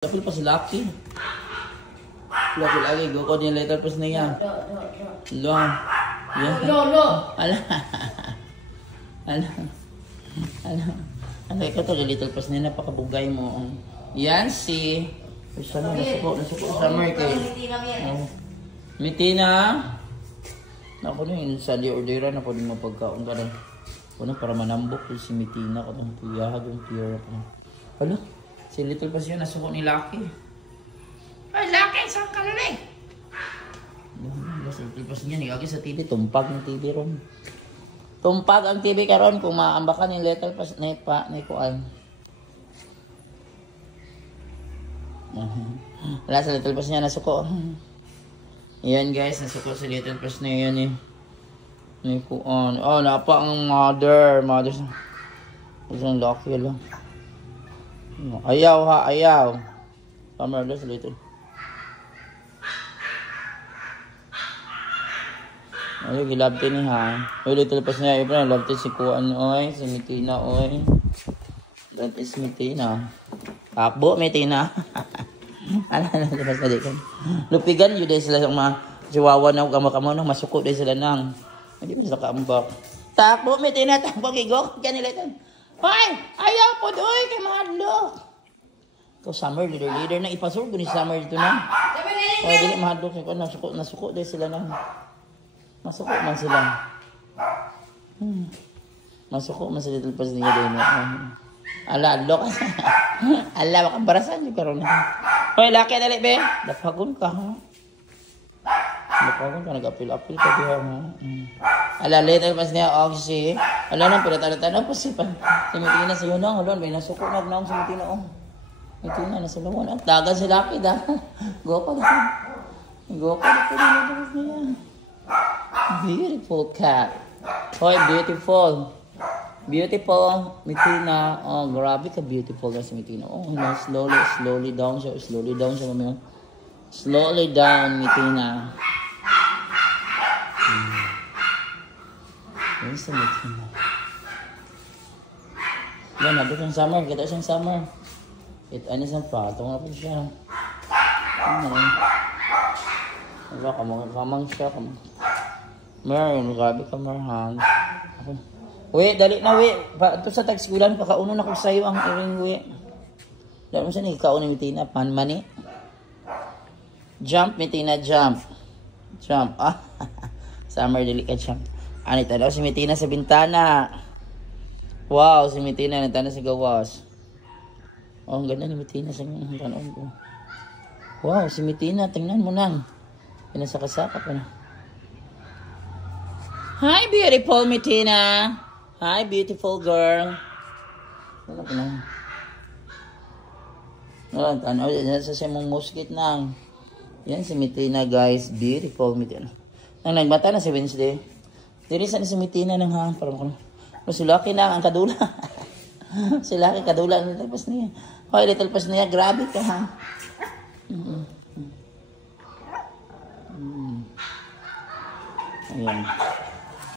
Kapil pa si Lucky. Lucky lagi. Go ko din letter pas niya. Lo. Lo. Ala. Ala. Ala. Ano ikaw to, little pas niya, napakabugay mo. Yan si... Sana, nasuko summer kay... Mitina. Ako na yun, sa orderan na po din mapagkaon ka rin. Ano, para manambok si Mitina ka itong piyahag yung piyara pa. Hala, si little pas yun, nasuko ni Lucky. Ay, Lucky, saan ka rin eh? Si little pas niya, nigagi sa TV, tumpag ng TV ron. Tumpag ang TV karon kung maambakan yung little pas na ipa, na ikuan. Wala sa little pas niya, nasuko. Ayan guys, nasuko sa little pas na yan eh. Nikuan. Oh, napa ang mother. Mother. Isang Lucky lang. Ayaw ha, ayaw. Pamela sa little. Ay, gilabte ni ha. Ay, little pas niya. Ay, labte si Kuan, oy. Si Mitina, oy. Labte si Mitina. Takbo, Mitina. Ano, pas na di kan. Lupigan, yun dahil sila sa mga chihuahua na kamakamo nang masuko dahil sila nang. Hindi ba sa kaambak. Takbo, Mitina, takbo, gigok. Diyan nila ito. Hoy, ayaw po doy kay mga hadlok. Ikaw, Summer, leader na. Ipasur ko ni Summer dito na. Hoy, dili mga hadlok. Nasuko dahil sila nang. Masuko man sila. Masuko man sila little pas niya din. Ala, adlok. Ala, makabarasan yung karoon. Hoy, Lucky, dali, be. Dapagon ka, ha? Dapagon ka, nag-apil-apil ka, be, ha? Ala, little pas niya, oxy. Ala, nang pinatala-tala po si Mitina sa yun, ha? May nasuko na ako si Mitina, oh. Mitina, nasa lawan. Ang tagal si Lucky, da. Go ko, da. Go ko, da. Beautiful cat. Hoy, beautiful. Beautiful, Mitina. Oh, grabe ka beautiful na si Mitina. Oh, slowly down siya. Slowly down siya, mami. Slowly down, Mitina. Yan si Mitina. Yan, nabit yung Summer. Kita siyang Summer. Ano siyang patong na po siya. Ano yun? Diba, kamang siya. Meron, grabe ka, Marhan. Uy, dali na, uy. Ito sa tag-sikulan, pakauno na ko sa'yo ang iring, uy. Dali mo siya, ikaw ni Mitina, panmani. Jump, Mitina, jump. Jump, ah. Summer, dali ka, jump. Anita daw si Mitina sa bintana. Wow, si Mitina, nagtana sa gawas. Oh, ang ganda ni Mitina sa tanon ko. Wow, si Mitina, tingnan mo nang. Pinasakasaka pa na. Hi, beautiful Mitina. Hi, beautiful girl. Wala ko na. Ano, sa simong muskit nang. Yan si Mitina, guys. Beautiful Mitina. Nang nagmata na si Wednesday. Diri sa si Mitina nang hang. Parang ko. Si Lucky na ang kadula. Si Lucky kadula. Little pas niya. Hoy, little pas niya. Grabe ka ha. Ayan.